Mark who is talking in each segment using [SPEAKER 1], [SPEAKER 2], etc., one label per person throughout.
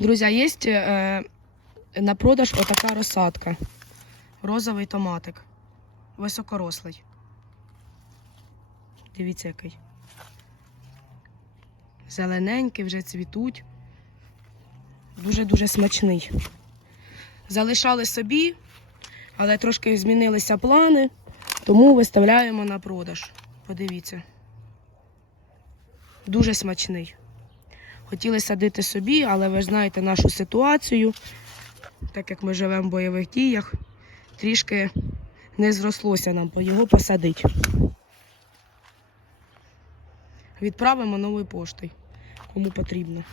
[SPEAKER 1] Друзі, є е, на продаж отака розсадка. Розовий томатик. Високорослий. Дивіться, який. Зелененький, вже цвітуть. Дуже-дуже смачний. Залишали собі, але трошки змінилися плани, тому виставляємо на продаж. Подивіться. Дуже смачний. Хотіли садити собі, але ви знаєте нашу ситуацію, так як ми живемо в бойових діях, трішки не зрослося нам його посадити. Відправимо новою поштою, кому потрібно.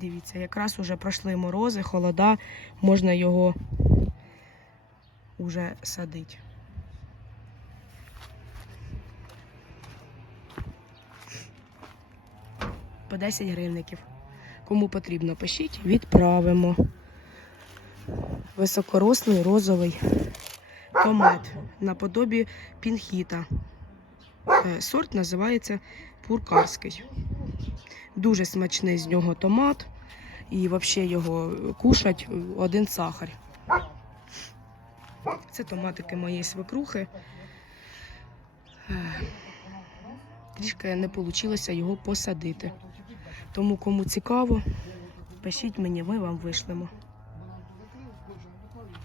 [SPEAKER 1] Дивіться, якраз уже пройшли морози, холода, можна його уже садити. По 10 гривників. Кому потрібно, пишіть, відправимо. Високорослий розовий томат наподобі пінхіта. Е, Сорт називається пуркарський. Дуже смачний з нього томат. І взагалі його кушать один сахар. Це томатики моєї свекрухи. Е, Трішки не вийшло його посадити. Тому кому цікаво, пишіть мені, ми вам вишлемо.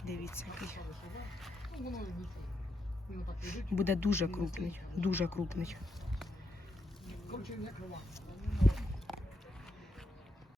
[SPEAKER 1] Дивіться, який. Буде дуже крупний, дуже крупний.